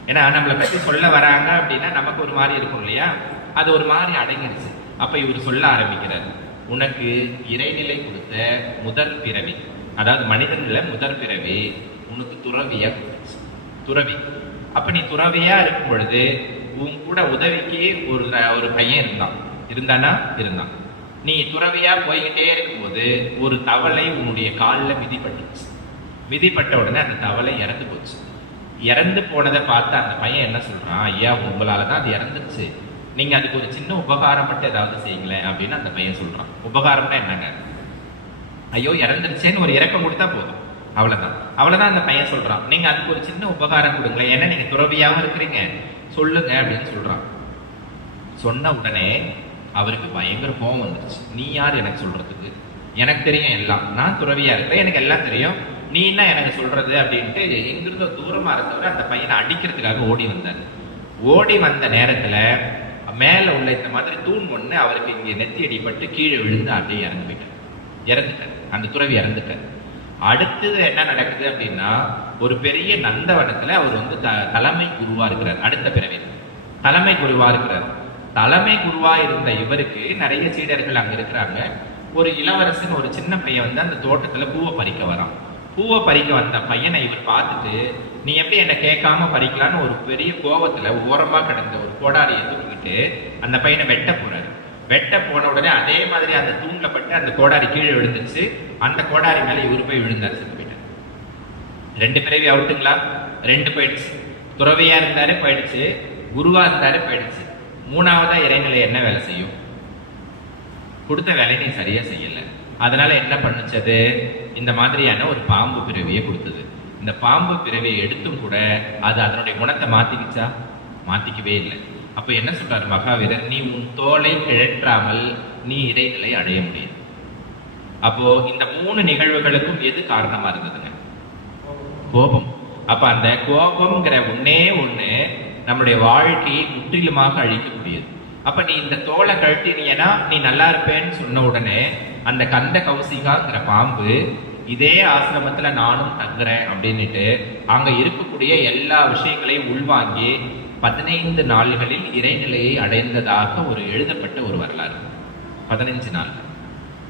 ஏன்னா நம்மளை பத்தி சொல்ல வராங்க அப்படின்னா நமக்கு ஒரு மாதிரி இருக்கும் இல்லையா, அது ஒரு மாதிரி அடங்கிடுச்சு. அப்ப இவர் சொல்ல ஆரம்பிக்கிறார், உனக்கு இறைநிலை கொடுத்த முதல் பிறவி, அதாவது மனிதன்ல முதல் பிறவி உனக்கு துறவியா கொடுத்துச்சு. துறவி. அப்ப நீ துறவியா இருக்கும் பொழுது உன் கூட உதவிக்கு ஒரு பையன் இருந்தானா இருந்தான். நீ துறவியா போய்கிட்டே இருக்கும்போது ஒரு தவளை உன்னுடைய காலில் மிதிப்பட்டுச்சு. மிதிப்பட்ட உடனே அந்த தவளை இறந்து போச்சு. இறந்து போனதை பார்த்து அந்த பையன் என்ன சொல்றான், ஐயா உங்களாலதான் அது இறந்துச்சு, நீங்க அதுக்கு ஒரு சின்ன உபகாரம் மட்டும் ஏதாவது செய்யுங்களேன் அப்படின்னு அந்த பையன் சொல்றான். உபகாரம்னா என்னங்க, ஐயோ இறந்துருச்சேன்னு ஒரு இறக்கம் கொடுத்தா போதும், அவ்வளவுதான் அந்த பையன் சொல்றான். நீங்க அதுக்கு ஒரு சின்ன உபகாரம் கொடுங்களேன், ஏன்னா நீங்க துறவியாவும் இருக்கிறீங்க, சொல்லுங்க அப்படின்னு சொல்றான். சொன்ன உடனே அவருக்கு பயங்கர கோபம் வந்துருச்சு. நீ யார் எனக்கு சொல்றதுக்கு, எனக்கு தெரியும் எல்லாம், நான் துறவியா இருக்கிறேன், எனக்கு எல்லாம் தெரியும், நீ என்ன எனக்கு சொல்றது அப்படின்ட்டு எங்கிருந்தோ தூரமா இருந்தவர் அந்த பையனை அடிக்கிறதுக்காக ஓடி வந்தார். ஓடி வந்த நேரத்துல மேல உள்ள இந்த மாதிரி தூண் ஒண்ணு அவருக்கு இங்கே நெத்தி அடிபட்டு கீழே விழுந்து அப்படியே இறந்துட்டார். அந்த துறவி இறந்துட்டார். அடுத்தது என்ன நடக்குது அப்படின்னா ஒரு பெரிய நந்தவனத்துல அவர் வந்து தலைமை குருவா இருக்கிறார். அடுத்த பிறவி தலைமை குருவா இருக்கிறார். தலைமை குருவா இருந்த இவருக்கு நிறைய சீடர்கள் அங்க இருக்கிறாங்க. ஒரு இளவரசன் ஒரு சின்ன பையன் வந்து அந்த தோட்டத்துல பூவை பறிக்க வரான். பூவை பறிக்க வந்த பையனை இவர் பார்த்துட்டு, நீ எப்படி என்ன கேட்காம பறிக்கலான்னு ஒரு பெரிய கோபத்துல ஓரமா கிடந்த ஒரு கோடாரியை தூக்கிட்டு அந்த பையனை வெட்ட போறாரு. வெட்ட போன உடனே அதே மாதிரி அந்த தூண்ல பட்டு அந்த கோடாரி கீழே விழுந்துச்சு. அந்த கோடாரி மேல இவரு போய் விழுந்தாரு, செத்து போயிட்டார். 2 பிறவி அவுட்டுங்களா? 2 போயிடுச்சு. துறவியா இருந்தாரு போயிடுச்சு, குருவா இருந்தாரு போயிடுச்சு. 3வதா இறைநிலை என்ன வேலை செய்யும்? கொடுத்த வேலையை நீ சரியா செய்யல, அதனால என்ன பண்ணுச்சது, இந்த மாதிரியான ஒரு பாம்பு பிறவியை கொடுத்தது. இந்த பாம்பு பிறவியை எடுத்தும் கூட அது அதனுடைய குணத்தை மாத்திக்கிச்சா? மாத்திக்கவே இல்லை. அப்ப என்ன சொல்றாரு மகாவீரர், நீ உன் தோலை கிழற்றாமல் நீ இறைநிலை அடைய முடியும். அப்போ இந்த 3 நிகழ்வுகளுக்கும் எது காரணமா இருந்ததுங்க? கோபம். அப்ப அந்த கோபம்ங்கிற ஒண்ணே ஒண்ணு நம்முடைய வாழ்க்கையை முற்றிலுமாக அழிக்கக்கூடியது. அப்ப நீ இந்த தோலை கழட்டினீன்னா நீ நல்லா இருப்பேன்னு சொன்ன உடனே அந்த கந்த கௌசிகாங்கிற பாம்பு இதே ஆசிரமத்துல நானும் தங்குறேன் அப்படின்னுட்டு அங்க இருக்கக்கூடிய எல்லா விஷயங்களையும் உள்வாங்கி 15 நாள்களில் இறைநிலையை அடைந்ததாக ஒரு எழுதப்பட்ட ஒரு வரலாறு. 15 நாள்கள்,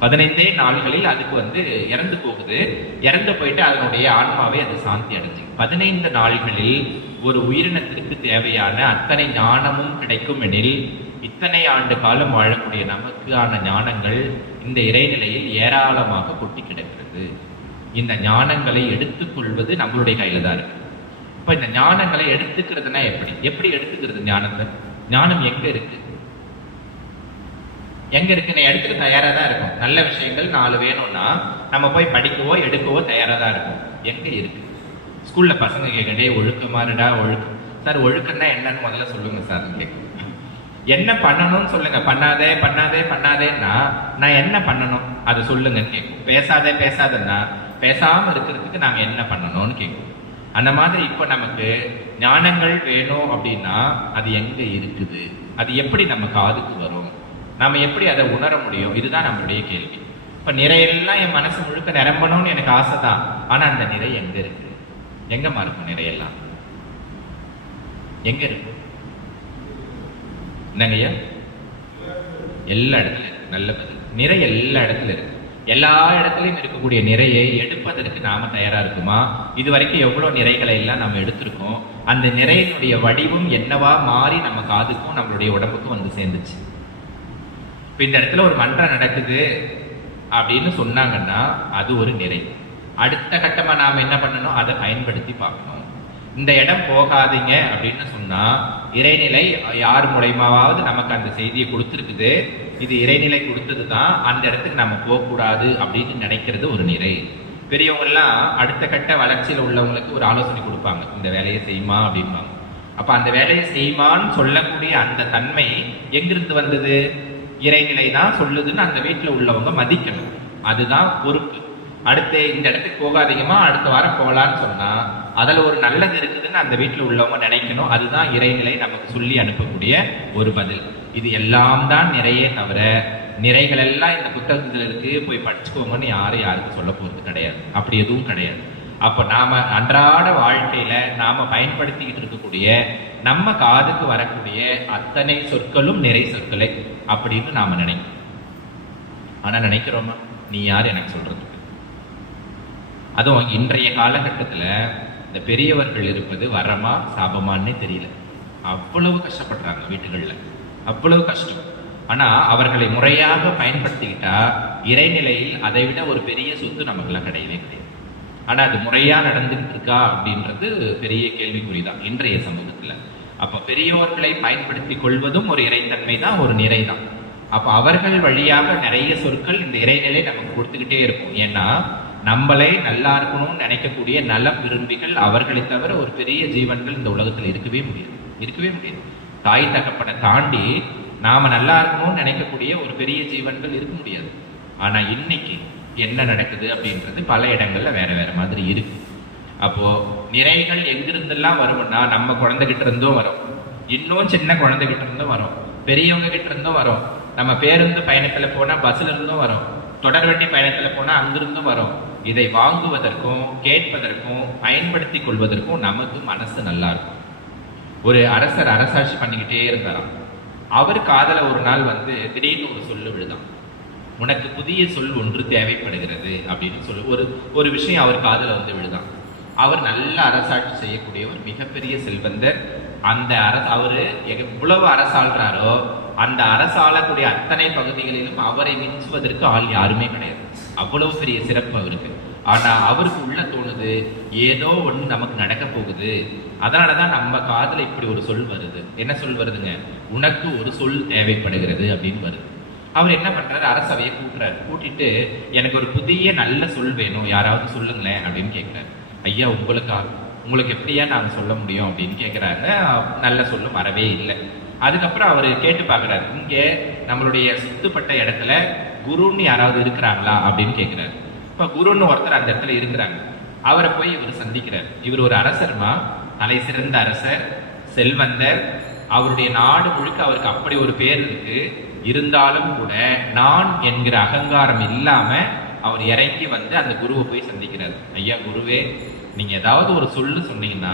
15 நாள்களில் அதுக்கு இறந்து போகுது. இறந்து போயிட்டு அதனுடைய ஆன்மாவை அது சாந்தி அடைஞ்சு 15 நாள்களில் ஒரு உயிரினத்திற்கு தேவையான அத்தனை ஞானமும் கிடைக்கும் எனில் இத்தனை ஆண்டு காலம் வாழக்கூடிய நமக்கான ஞானங்கள் இந்த இறைநிலையில் ஏராளமாக கொட்டி கிடக்கிறது. இந்த ஞானங்களை எடுத்துக்கொள்வது நம்மளுடைய கையில தான் இருக்கு. இப்ப இந்த ஞானங்களை எடுத்துக்கிறதுனா எப்படி எடுத்துக்கிறது? ஞானத்தை, ஞானம் எங்க இருக்கு? எங்க இருக்குன்னு எடுத்துக்க தயாரா தான் இருக்கும். நல்ல விஷயங்கள் 4 வேணும்னா நம்ம போய் படிக்கவோ எடுக்கவோ தயாரா தான் இருக்கும். எங்க இருக்கு? ஸ்கூல்ல பசங்க கேட்கண்டே ஒழுக்கமா இருடா, ஒழுக்கம். சார் ஒழுக்கம்னா என்னன்னு முதல்ல சொல்லுங்க சார் கேட்கும். என்ன பண்ணணும்னு சொல்லுங்க. பண்ணாதே பண்ணாதே பண்ணாதேன்னா நான் என்ன பண்ணணும் அதை சொல்லுங்க கேட்கும். பேசாதே பேசாதன்னா பேசாம இருக்கிறதுக்கு நாங்க என்ன பண்ணணும்னு கேட்கும். அந்த மாதிரி இப்ப நமக்கு ஞானங்கள் வேணும் அப்படின்னா அது எங்க இருக்குது? அது எப்படி நம்ம காதுக்கு வரும்? நாம எப்படி அதை உணர முடியும்? இதுதான் நம்மளுடைய கேள்வி. இப்ப நிறையெல்லாம் என் மனசு முழுக்க நிரம்பணும்னு எனக்கு ஆசைதான். ஆனா அந்த நிறை எங்க இருக்கு? எங்கம்மா இருக்கும் நிறையெல்லாம்? எங்க இருக்கு? என்னங்கய்யா? எல்லா இடத்துல இருக்கு. நல்ல பதில். நிறை எல்லா இடத்துல இருக்கு. எல்லா இடத்துலையும் இருக்கக்கூடிய நிறையை எடுப்பதற்கு நாம தயாரா இருக்குமா? இது வரைக்கும் எவ்வளவு நிறைகளை எல்லாம் நம்ம எடுத்திருக்கோம். அந்த நிறையினுடைய வடிவம் என்னவா மாறி நம்ம காதுக்கும் நம்மளுடைய உடம்புக்கும் சேர்ந்துச்சு. இப்ப இந்த இடத்துல ஒரு மன்றம் நடக்குது அப்படின்னு சொன்னாங்கன்னா அது ஒரு நிறை. அடுத்த கட்டமா நாம என்ன பண்ணணும்? அதை பயன்படுத்தி பார்க்கணும். இந்த இடம் போகாதீங்க அப்படின்னு சொன்னா இறைநிலை யார் மூலமாவது நமக்கு அந்த செய்தியை கொடுத்துருக்குது. இது இறைநிலை கொடுத்ததுதான், அந்த இடத்துக்கு நம்ம போகக்கூடாது அப்படின்னு நினைக்கிறது ஒரு நிறை. பெரியவங்க எல்லாம் அடுத்த கட்ட வளர்ச்சியில உள்ளவங்களுக்கு ஒரு ஆலோசனை கொடுப்பாங்க, இந்த வேலையை செய்யுமா அப்படின்பாங்க. அப்ப அந்த வேலையை செய்யுமான்னு சொல்லக்கூடிய அந்த தன்மை எங்கிருந்து வந்தது? இறைநிலை தான் சொல்லுதுன்னு அந்த வீட்டுல உள்ளவங்க மதிக்கணும். அதுதான் பொறுப்பு. அடுத்து இந்த இடத்துக்கு போகாதீங்கமா, அடுத்த வாரம் போகலான்னு சொன்னா அதுல ஒரு நல்லது இருக்குதுன்னு அந்த வீட்டுல உள்ளவங்க நினைக்கணும். அதுதான் இறைநிலை நமக்கு சொல்லி அனுப்பக்கூடிய ஒரு பதில். இது எல்லாம் தான் நிறைய தவிர நிறைகள் எல்லாம் இந்த புத்தகத்துல இருக்கு போய் படிச்சுக்கோங்கன்னு யாருக்கும் சொல்ல போறது கிடையாது. அப்படி எதுவும் கிடையாது. அப்ப நாம அன்றாட வாழ்க்கையில நாம பயன்படுத்திக்கிட்டு இருக்கக்கூடிய நம்ம காதுக்கு வரக்கூடிய அத்தனை சொற்களும் நிறை சொற்களை அப்படின்னு நாம நினைக்கிறோம். ஆனா நினைக்கிறோமா? நீ யார் எனக்கு சொல்றதுக்கு? அதுவும் இன்றைய காலகட்டத்துல இந்த பெரியவர்கள் இருப்பது வரமா சாபமானே தெரியல. அவ்வளவு கஷ்டப்படுறாங்க வீட்டுகள்ல, அவ்வளவு கஷ்டம். ஆனா அவர்களை முறையாக பயன்படுத்திக்கிட்டா இறைநிலையில் அதை விட ஒரு பெரிய சொத்து நமக்குலாம் கிடையவே கிடையாது. ஆனா அது முறையா நடந்துகிட்டு இருக்கா அப்படின்றது பெரிய கேள்விக்குறிதான் இன்றைய சமூகத்துல. அப்ப பெரியவர்களை பயன்படுத்தி கொள்வதும் ஒரு இறைத்தன்மை தான், ஒரு நிறை தான். அப்ப அவர்கள் வழியாக நிறைய சொற்கள் இந்த இறைநிலை நமக்கு கொடுத்துக்கிட்டே இருக்கும். ஏன்னா நம்மளே நல்லா இருக்கணும்னு நினைக்கக்கூடிய நல விரும்பிகள் அவர்களை தவிர ஒரு பெரிய ஜீவன்கள் இந்த உலகத்துல இருக்கவே முடியாது. தாய் தகப்பனை தாண்டி நாம நல்லா இருக்கணும்னு நினைக்கக்கூடிய ஒரு பெரிய ஜீவன்கள் இருக்க முடியாது. ஆனா இன்னைக்கு என்ன நடக்குது அப்படின்றது பல இடங்கள்ல வேற வேற மாதிரி இருக்கு. அப்போ நிறைகள் எங்கிருந்தெல்லாம் வரும்னா நம்ம குழந்தைகிட்ட இருந்தும் வரும், இன்னும் சின்ன குழந்தைகிட்ட இருந்தும் வரும், பெரியவங்க கிட்ட இருந்தும் வரும், நம்ம பேருந்து பயணத்துல போனா பஸ்ல இருந்தும் வரும், தொடர்வண்டி பயணத்துல போனா அங்கிருந்தும் வரும். இதை வாங்குவதற்கும் கேட்பதற்கும் பயன்படுத்தி கொள்வதற்கும் நமக்கு மனசு நல்லா இருக்கும். ஒரு அரசர் அரசாட்சி பண்ணிக்கிட்டே இருந்தாராம். அவர் காதல ஒரு நாள் திடீர்னு ஒரு சொல்லு விழுதான், உனக்கு புதிய சொல் ஒன்று தேவைப்படுகிறது அப்படின்னு சொல்லு ஒரு விஷயம் அவர் காதல விழுதான். அவர் நல்ல அரசாட்சி செய்யக்கூடியவர், மிகப்பெரிய செல்வந்தர். அந்த அவரு எவ்வளவு அரசாள்றாரோ அந்த அரசாளக்கூடிய அத்தனை பகுதிகளிலும் அவரை மிஞ்சுவதற்கு ஆள் யாருமே கிடையாது. அவ்வளவு பெரிய சிறப்பு அவருக்கு. ஆனா அவருக்கு உள்ள தோணுது, ஏதோ ஒண்ணு நமக்கு நடக்க போகுது, அதனாலதான் நம்ம காதுல இப்படி ஒரு சொல் வருது. என்ன சொல் வருதுங்க? உனக்கு ஒரு சொல் தேவைப்படுகிறது அப்படின்னு வருது. அவர் என்ன பண்றாரு? அரசவையை கூட்டுறாரு. கூட்டிட்டு எனக்கு ஒரு புதிய நல்ல சொல் வேணும், யாராவது சொல்லுங்களேன் அப்படின்னு கேட்கிறாரு. ஐயா உங்களுக்கு எப்படியா நாங்க சொல்ல முடியும் அப்படின்னு கேட்கிறாங்க. நல்ல சொல்லும் வரவே இல்லை. அதுக்கப்புறம் அவர் கேட்டு பார்க்குறாரு, இங்க நம்மளுடைய சுத்துப்பட்ட இடத்துல குருன்னு யாராவது இருக்கிறாங்களா அப்படின்னு கேட்கிறாரு. இப்ப குருன்னு ஒருத்தர் அந்த இடத்துல இருக்கிறாங்க. அவரை போய் இவர் சந்திக்கிறார். இவர் ஒரு அரசர்மா, தலை சிறந்த அரசர், செல்வந்தர். அவருடைய நாடு முழுக்க அவருக்கு அப்படி ஒரு பேர் இருக்கு. இருந்தாலும் கூட நான் என்கிற அகங்காரம் இல்லாம அவர் இறங்கி வந்து அந்த குருவை போய் சந்திக்கிறார். ஐயா குருவே, நீங்க ஏதாவது ஒரு சொல்லு சொன்னீங்கன்னா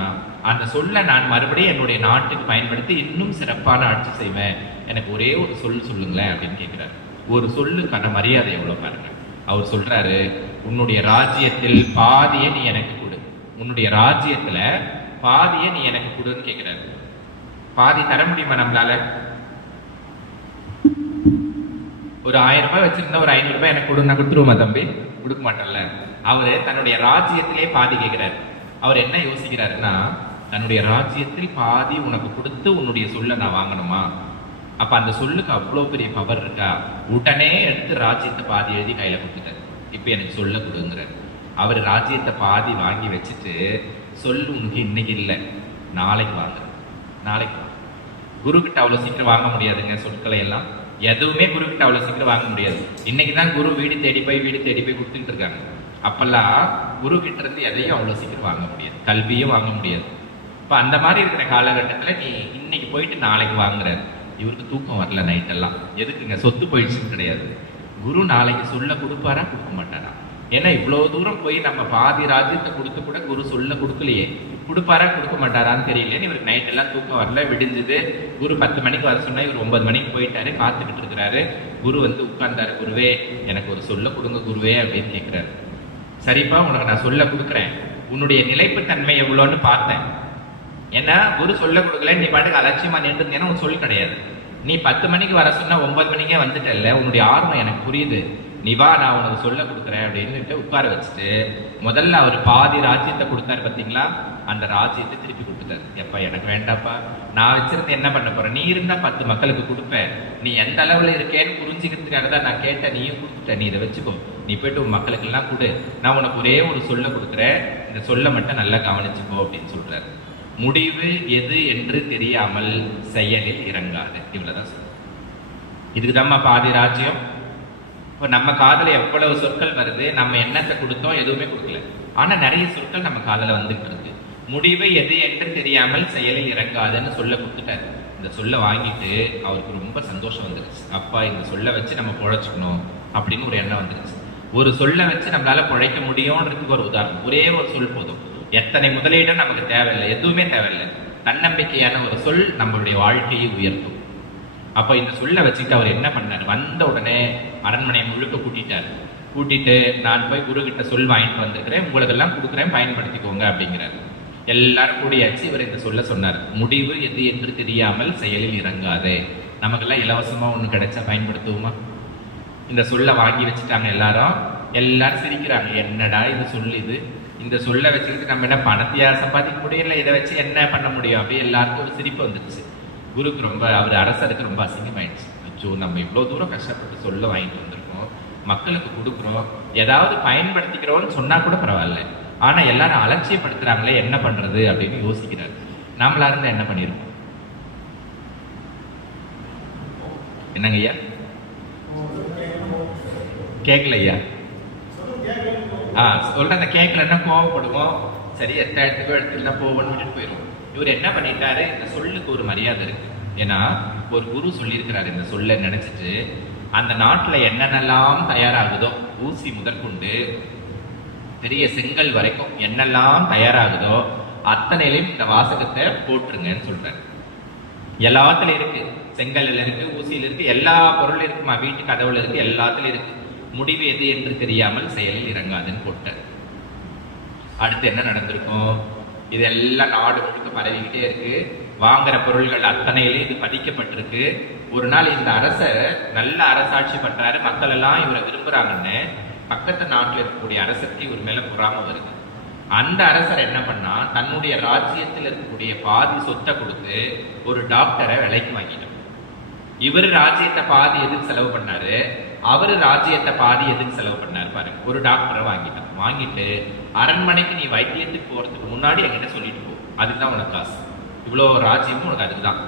அந்த சொல்ல நான் மறுபடியும் என்னுடைய நாட்டுக்கு பயன்படுத்தி இன்னும் சிறப்பான ஆட்சி செய்வேன். எனக்கு ஒரே ஒரு சொல்லுங்களேன் அப்படின்னு கேட்கிறார். ஒரு சொல்லுக்கான மரியாதை எவ்வளவு பாருங்க. அவர் சொல்றாரு, உன்னுடைய ராஜ்யத்தில் பாதியை நீ எனக்கு கொடு. உன்னுடைய ராஜ்யத்துல பாதியை நீ எனக்கு கொடுன்னு கேட்கிறாரு. பாதி தர முடியுமா நம்மளால? ஒரு 1000 ரூபாய் வச்சிருந்தா ஒரு 500 ரூபாய் எனக்கு கொடுன்னா கொடுத்துருவோமா தம்பி? கொடுக்க மாட்டோம்ல. அவரு தன்னுடைய ராஜ்யத்திலே பாதி கேட்கிறாரு. அவர் என்ன யோசிக்கிறாருன்னா, தன்னுடைய ராஜ்யத்தில் பாதி உனக்கு கொடுத்து உன்னுடைய சொல்ல நான் வாங்கணுமா? அப்ப அந்த சொல்லுக்கு அவ்வளவு பெரிய பவர் இருக்கா? உடனே எடுத்து ராஜ்யத்தை பாதி எழுதி கையில கொடுத்துட்டாரு. இப்ப எனக்கு சொல்ல கொடுங்கிறார். அவர் ராஜ்யத்தை பாதி வாங்கி வச்சுட்டு, சொல்லு உனக்கு இன்னைக்கு இல்லை, நாளைக்கு வாங்க. நாளைக்கு குரு கிட்ட அவ்வளவு சீக்கிரம் வாங்க முடியாதுங்க. சொற்களை எல்லாம் எதுவுமே குரு கிட்ட அவ்வளவு சீக்கிரம் வாங்க முடியாது. இன்னைக்குதான் குரு வீடு தேடி போய் கொடுத்துட்டு இருக்காங்க. அப்பெல்லாம் குரு கிட்ட இருந்து எதையும் அவ்வளவு சீக்கிரம் வாங்க முடியாது, கல்வியும் வாங்க முடியாது. இப்ப அந்த மாதிரி இருக்கிற காலகட்டத்துல நீ இன்னைக்கு போயிட்டு நாளைக்கு வாங்குறாரு. இவருக்கு தூக்கம் வரல நைட்டெல்லாம். எதுக்குங்க? சொத்து போயிடுச்சுன்னு கிடையாது. குரு நாளைக்கு சொல்ல கொடுப்பாரா கொடுக்க மாட்டாரா? ஏன்னா இவ்வளவு தூரம் போய் நம்ம பாதி ராஜ்யத்தை கொடுத்து கூட குரு சொல்ல கொடுக்கலையே. கொடுப்பாரா கொடுக்க மாட்டாரான்னு தெரியல. இவருக்கு நைட் எல்லாம் தூக்கம் வரல. விடிஞ்சது. குரு 10 மணிக்கு வர சொன்னா இவர் 9 மணிக்கு போயிட்டாரு. காத்துக்கிட்டு இருக்கிறாரு. குரு வந்து உட்கார்ந்தாரு. குருவே, எனக்கு ஒரு சொல்ல கொடுங்க குருவே அப்படின்னு கேட்கிறாரு. சரிப்பா, உனக்கு நான் சொல்ல கொடுக்குறேன். உன்னுடைய நிலைப்பு தன்மை எவ்வளோன்னு பார்த்தேன். ஏன்னா குரு சொல்ல கொடுக்கல, நீ பாட்டுக்கு அலட்சியமா நின்றுந்தேன்னா உன் சொல் கிடையாது. நீ 10 மணிக்கு வர சொன்னா 9 மணிக்கே வந்துட்டல்ல. உன்னுடைய ஆர்வம் எனக்கு புரியுது. நீ வா, நான் உனக்கு சொல்ல கொடுக்குறேன் அப்படின்னு உட்கார வச்சுட்டு, முதல்ல அவர் பாதி ராஜ்யத்தை கொடுத்தாரு பார்த்தீங்களா? அந்த ராஜ்யத்தை திருப்பி கொடுத்துட்டாரு. எப்ப எனக்கு வேண்டாப்பா, நான் வச்சிருந்து என்ன பண்ண போறேன்? நீ இருந்தா 10 மக்களுக்கு கொடுப்பேன். நீ எந்த அளவுல இருக்கேன்னு புரிஞ்சுக்கிறதுக்காக தான் நான் கேட்டேன். நீயும் கொடுத்துட்ட. நீ இதை வச்சுக்கோ. நீ போயிட்டு உன் மக்களுக்கு எல்லாம் கொடு. நான் உனக்கு ஒரே ஒரு சொல்ல கொடுக்குறேன். இந்த சொல்ல மட்டும் நல்லா கவனிச்சுக்கோ அப்படின்னு சொல்றாரு. முடிவு எது என்று தெரியாமல் செயலில் இறங்காது. இவ்வளவுதான் சொல்ற. இதுக்குதாம்மா பாதி ராஜ்யம். இப்போ நம்ம காதல எவ்வளவு சொற்கள் வருது. நம்ம எண்ணத்தை கொடுத்தோம், எதுவுமே கொடுக்கல. ஆனா நிறைய சொற்கள் நம்ம காதல வந்துட்டு இருக்கு. முடிவு எது என்று தெரியாமல் செயலில் இறங்காதுன்னு சொல்ல கொடுத்துட்டாரு. இந்த சொல்ல வாங்கிட்டு அவருக்கு ரொம்ப சந்தோஷம் வந்துருச்சு. அப்பா, இந்த சொல்ல வச்சு நம்ம பொழைச்சுக்கணும் அப்படின்னு ஒரு எண்ணம் வந்துருச்சு. ஒரு சொல்ல வச்சு நம்மளால பொழைக்க முடியும்ன்றதுக்கு ஒரு உதாரணம். ஒரே ஒரு சொல் போதும். எத்தனை முதலீடும் நமக்கு தேவையில்லை, எதுவுமே தேவையில்லை. தன்னம்பிக்கையான ஒரு சொல் நம்மளுடைய வாழ்க்கையை உயர்த்தும். அப்ப இந்த சொல்ல வச்சுட்டு அவர் என்ன பண்ணார்? வந்த உடனே அரண்மனையை முழுக்க கூட்டிட்டு நான் போய் குரு கிட்ட சொல் வாங்கிட்டு வந்திருக்கிறேன், உங்களுக்கு எல்லாம் கொடுக்குறேன், பயன்படுத்திக்கோங்க அப்படிங்கிறார். எல்லாரும் கூடியாச்சு. இவர் இந்த சொல்ல சொன்னார். முடிவு எது என்று தெரியாமல் செயலில் இறங்காதே. நமக்கெல்லாம் இலவசமா ஒண்ணு கிடைச்சா பயன்படுத்துவோமா? இந்த சொல்ல வாங்கி வச்சுட்டாங்க. எல்லாரும் சிரிக்கிறாங்க. என்னடா இது சொல்லு, இந்த சொல்ல வச்சுக்கிட்டு நம்ம என்ன பணத்தையா சம்பாதிக்க முடியல, இதை வச்சு என்ன பண்ண முடியும்? அப்படியே எல்லாருக்கும் ஒரு சிரிப்பு வந்துருச்சு. குருக்கு அவர் அரசருக்கு ரொம்ப அசிங்கமாயிடுச்சு. அச்சோ, நம்ம இவ்வளவு தூரம் கஷ்டப்பட்டு சொல்ல வாங்கிட்டு வந்திருக்கோம், மக்களுக்கு கொடுக்குறோம், ஏதாவது பயன்படுத்திக்கிறோம்னு சொன்னா கூட பரவாயில்ல, ஆனா எல்லாரும் அலட்சியப்படுத்துறாங்களே, என்ன பண்றது அப்படின்னு யோசிக்கிறாரு. நாமளா இருந்தா என்ன பண்ணிருக்கோம்? என்னங்க ஐயா? கேட்கல ஐயா? சொல்றத கேட்கலன்னா கோவப்படுவோம். சரி, எத்த இடத்துக்கோ எடுத்துலாம் போவோம்னு விட்டுட்டு போயிடுவோம். இவர் என்ன பண்ணிட்டாரு? இந்த சொல்லுக்கு ஒரு மரியாதை இருக்கு. ஏன்னா ஒரு குரு சொல்லியிருக்கிறாரு. இந்த சொல்ல நினைச்சிட்டு அந்த நாட்டுல என்னென்னலாம் தயாராகுதோ, ஊசி முதற்கொண்டு பெரிய செங்கல் வரைக்கும் என்னெல்லாம் தயாராகுதோ அத்தனையிலையும் இந்த வாசகத்தை போட்டுருங்கன்னு சொல்றாரு. எல்லாத்துலயும் இருக்கு. செங்கல்ல இருக்கு, ஊசியில இருக்கு, எல்லா பொருளும் இருக்குமா, வீட்டு கதவுல இருக்கு, எல்லாத்துலயும் இருக்கு. முடிவு எது என்று தெரியாமல் செயலில் இறங்காதுன்னு போட்டார். அடுத்து என்ன நடந்திருக்கும்? இதெல்லாம் நாடு முழுக்க பரவிக்கிட்டே இருக்கு. வாங்குற பொருள்கள் அத்தனையிலே இது பதிக்கப்பட்டிருக்கு. ஒரு நாள் இந்த அரசர் நல்ல அரசாட்சி பண்றாரு, மக்கள் எல்லாம் இவரை விரும்புறாங்கன்னு பக்கத்து நாட்டில் இருக்கக்கூடிய அரசருக்கு இவர் மேல பொறாம வருது. அந்த அரசர் என்ன பண்ணா, தன்னுடைய ராஜ்யத்தில் இருக்கக்கூடிய பாதி சொத்தை கொடுத்து ஒரு டாக்டரை விலைக்கு வாங்கிட்டார். இவர் ராஜ்யத்தை பாதி எதுக்கு செலவு பண்ணாரு, அவரு ராஜ்யத்தை பாதி எதுக்கு செலவு பண்ணாரு பாருங்க. ஒரு டாக்டரை வாங்கிட்டு அரண்மனைக்கு நீ வைத்தியத்துக்கு போறதுக்கு முன்னாடி என்கிட்ட சொல்லிட்டு போ, அதுதான் உனக்கு காசு, இவ்வளோ ராஜ்யமும் உனக்கு அதுக்குதான்.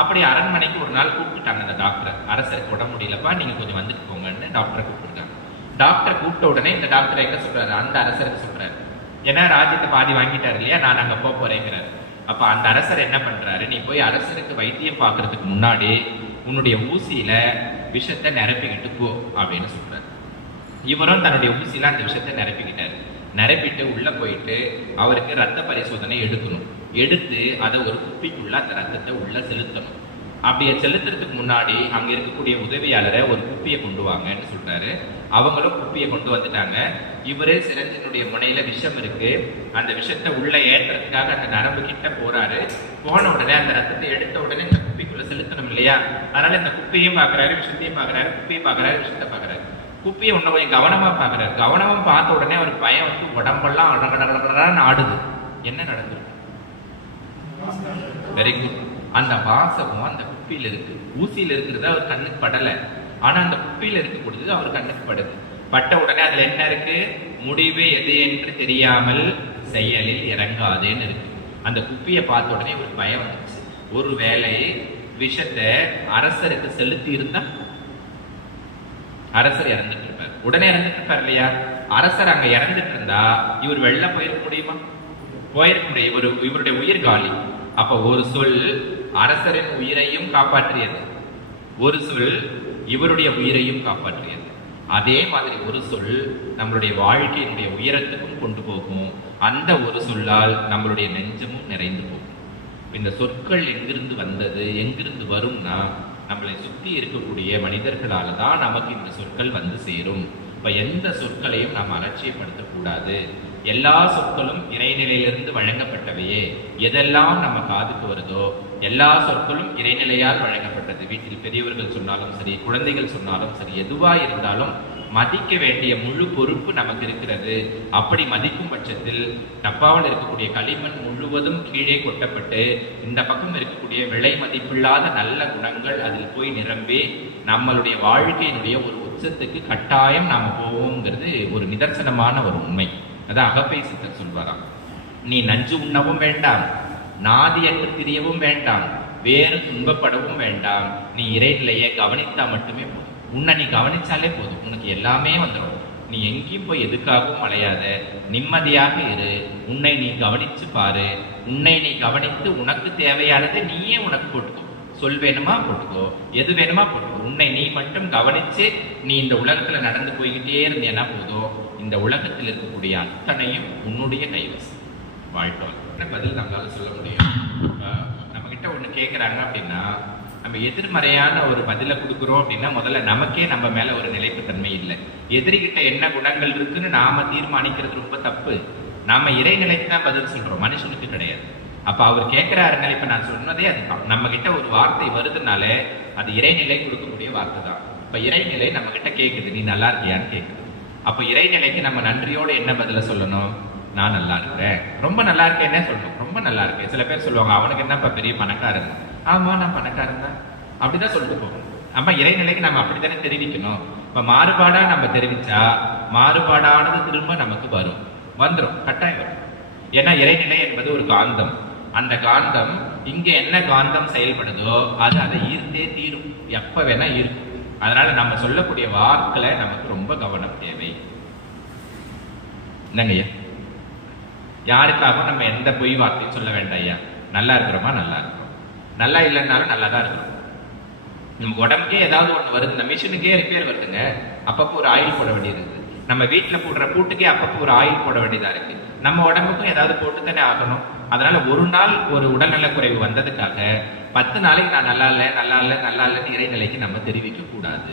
அப்படி அரண்மனைக்கு ஒரு நாள் கூப்பிட்டுட்டாங்க அந்த டாக்டர். அரசருக்கு உடம்பு முடியலப்பா, நீங்க கொஞ்சம் வந்துட்டு போங்கன்னு டாக்டரை கூப்பிட்டுருக்காங்க. டாக்டர் கூப்பிட்ட உடனே இந்த டாக்டர் எங்க சொல்றாரு, அந்த அரசருக்கு சொல்றாரு. ஏன்னா ராஜ்யத்தை பாதி வாங்கிட்டாரு இல்லையா, நான் அங்க போறேங்கிறாரு. அப்ப அந்த அரசர் என்ன பண்றாரு, நீ போய் அரசருக்கு வைத்தியம் பார்க்கறதுக்கு முன்னாடி உன்னுடைய ஊசியில விஷத்தை நிரப்பிக்கிட்டு போ அப்படின்னு சொல்றாரு. இவரும் தன்னுடைய ஊசியில அந்த விஷத்தை நிரப்பிக்கிட்டாரு. நிரப்பிட்டு உள்ள போயிட்டு அவருக்கு ரத்த பரிசோதனை எடுக்கணும். எடுத்து அதை ஒரு குப்பிக்குள்ள அந்த ரத்தத்தை உள்ள செலுத்தணும். அப்படியே செலுத்துறதுக்கு முன்னாடி அங்க இருக்கக்கூடிய உதவியாளரை ஒரு குப்பியை கொண்டு வாங்கன்னு சொல்றாரு. அவங்களும் குப்பியை கொண்டு வந்துட்டாங்க. இவரே சிரஞ்சினுடைய முனையில விஷம் இருக்கு, அந்த விஷத்தை உள்ள ஏற்றுறதுக்காக அந்த நரம்பு கிட்ட போறாரு. போன உடனே அந்த ரத்தத்தை எடுத்த உடனே இந்த குப்பிக்குள்ள செலுத்தணும் இல்லையா, அதனால இந்த குப்பியையும் பாக்குறாரு, விஷத்தையும் பாக்குறாரு, குப்பியை பாக்குறாரு, விஷத்தை பாக்குறாரு. குப்பியை ஒண்ணு கொஞ்சம் கவனமா பாக்குறாரு. கவனமா பார்த்த உடனே அவருக்கு பயம் வந்து உடம்பெல்லாம் ஆடுது. என்ன நடந்திருக்கு? Very good. அந்த வாசமும் அந்த குப்பியில இருக்கு. ஊசியில இருக்கிறது அவர் கண்ணுக்கு படல, ஆனா அந்த குப்பியில இருக்கக்கூடியது அவர் கண்ணுக்கு படுது. பட்ட உடனே அதுல என்ன இருக்கு, முடிவு எது என்று தெரியாமல் செயலில் இறங்காதேன்னு இருக்கு. அந்த குப்பியை பார்த்த உடனே ஒரு பயம் வந்துச்சு. ஒருவேளை விஷத்தை அரசருக்கு செலுத்தி இருந்தா அரசர் இறந்துட்டு இருப்பார். உடனே இறந்துட்டு இருப்பார் இல்லையா? அரசர் அங்க இறந்துட்டு இருந்தா இவர் வெளில போயிருக்க முடியுமா? போயிருக்க முடியும். இவருடைய உயிர் காலி. அப்ப ஒரு சொல் அரசரின் உயிரையும் காப்பாற்றியது, ஒரு சொல் இவருடைய உயிரையும் காப்பாற்றியது. அதே மாதிரி ஒரு சொல் நம்மளுடைய வாழ்க்கையினுடைய உயரத்துக்கும் கொண்டு போகும். அந்த ஒரு சொல்லால் நம்மளுடைய நெஞ்சமும் நிறைந்து போகும். இந்த சொற்கள் எங்கிருந்து வந்தது, எங்கிருந்து வரும்னா நம்மளை சுத்தி இருக்கக்கூடிய மனிதர்களால தான் நமக்கு இந்த சொற்கள் வந்து சேரும். இப்ப எந்த சொற்களையும் நாம் அலட்சியப்படுத்தக்கூடாது. எல்லா சொற்களும் இறைநிலையிலிருந்து வழங்கப்பட்டவையே. எதெல்லாம் நம்ம காதுக்கு வருதோ எல்லா சொற்களும் இறைநிலையால் வழங்கப்பட்டது. வீட்டில் பெரியவர்கள் சொன்னாலும் சரி, குழந்தைகள் சொன்னாலும் சரி, எதுவா இருந்தாலும் மதிக்க வேண்டிய முழு பொறுப்பு நமக்கு இருக்கிறது. அப்படி மதிக்கும் பட்சத்தில் டப்பாவில் இருக்கக்கூடிய களிமண் முழுவதும் கீழே கொட்டப்பட்டு இந்த பக்கம் இருக்கக்கூடிய விலை மதிப்பில்லாத நல்ல குணங்கள் அதில் போய் நிரம்பி நம்மளுடைய வாழ்க்கையினுடைய ஒரு உச்சத்துக்கு கட்டாயம் நாம போவோங்கிறது ஒரு நிதர்சனமான ஒரு உண்மை. அதான் அகப்பை சித்தர் சொல்வாராம், நீ நஞ்சு உண்ணவும் வேண்டாம், நாதியற்று திரியவும் வேண்டாம், வேறு துன்பப்படவும் வேண்டாம், நீ இறைநிலையை கவனித்தா மட்டுமே போதும். உன்னை நீ கவனிச்சாலே போதும், உனக்கு எல்லாமே வந்துடும். நீ எங்கேயும் போய் எதுக்காகவும் அலையாத, நிம்மதியாக இரு. உன்னை நீ கவனிச்சு பாரு. உன்னை நீ கவனித்து உனக்கு தேவையானதை நீயே உனக்கு போட்டுக்கோ. சொல் வேணுமா போட்டுக்கோ, எது வேணுமா போட்டுக்கோ. உன்னை நீ மட்டும் கவனிச்சு நீ இந்த உலகத்துல நடந்து போய்கிட்டே இருந்தேன்னா போதும், இந்த உலகத்தில் இருக்கக்கூடிய அத்தனையும் உன்னுடைய கைவசம். வாழ்க்கை என்ன பதில் நம்மளால சொல்ல முடியும்? நம்ம கிட்ட ஒண்ணு கேட்கறாங்க அப்படின்னா நம்ம எதிர்மறையான ஒரு பதிலை கொடுக்குறோம் அப்படின்னா முதல்ல நமக்கே நம்ம மேல ஒரு நிலைப்புத்தன்மை இல்லை. எதிரிகிட்ட என்ன குணங்கள் இருக்குன்னு நாம தீர்மானிக்கிறது ரொம்ப தப்பு. நாம இறைநிலைக்கு தான் பதில் சொல்றோம், மனுஷனுக்கு கிடையாது. அப்ப அவர் கேட்கிறாருங்க, இப்ப நான் சொன்னதே அதுதான். நம்ம கிட்ட ஒரு வார்த்தை வருதுனால அது இறைநிலை கொடுக்கக்கூடிய வார்த்தை தான். இப்ப இறைநிலை நம்ம கிட்ட கேட்குது, நீ நல்லா இருக்கியான்னு கேட்குது. அப்ப இறைநிலைக்கு நம்ம நன்றியோட என்ன பதில சொல்லணும்? நான் நல்லா இருக்கிறேன், ரொம்ப நல்லா இருக்கேன்னே சொல்லணும். ரொம்ப நல்லா இருக்கேன். சில பேர் சொல்லுவாங்க, அவனுக்கு என்னப்பா பெரிய பணக்காரன். ஆமா, நான் பணக்காரன் தான், அப்படிதான் சொல்லிட்டு போகணும். அப்ப இறைநிலைக்கு நம்ம அப்படித்தானே தெரிவிக்கணும். இப்ப மாறுபாடா நம்ம தெரிவிச்சா மாறுபாடானது திரும்ப நமக்கு வந்துடும், கட்டாயம் வரும். ஏன்னா இறைநிலை என்பது ஒரு காந்தம். அந்த காந்தம் இங்க என்ன காந்தம் செயல்படுதோ அது அதை ஈர்த்தே தீரும், எப்ப வேணா ஈர்க்கும். அதனால நம்ம சொல்லக்கூடிய வார்த்தையில நமக்கு ரொம்ப கவனம் தேவை. என்னங்கய்யா, யாருக்காகவும் நம்ம எந்த பொய் வார்த்தையும் சொல்ல வேண்டாம் ஐயா. நல்லா இருக்கிறோமா? நல்லா இருக்கிறோம். நல்லா இல்லைன்னாலும் நல்லா தான் இருக்கிறோம். நம்ம உடம்புக்கே ஏதாவது ஒண்ணு வருது, இந்த மிஷினுக்கே ரிப்பேர் வருதுங்க, அப்பப்போ ஒரு ஆயில் போட வேண்டியது இருக்குது. நம்ம வீட்டுல போடுற பூட்டுக்கே அப்பப்போ ஒரு ஆயில் போட வேண்டியதா இருக்கு. நம்ம உடம்புக்கும் ஏதாவது போட்டு தானே ஆகணும். அதனால ஒரு நாள் ஒரு உடல்நல குறைவு வந்ததுக்காக 10 நாளைக்கு நான் நல்லா இல்லை நல்லா இல்லை நல்லா இல்லைன்னு இறைநிலைக்கு நம்ம தெரிவிக்க கூடாது.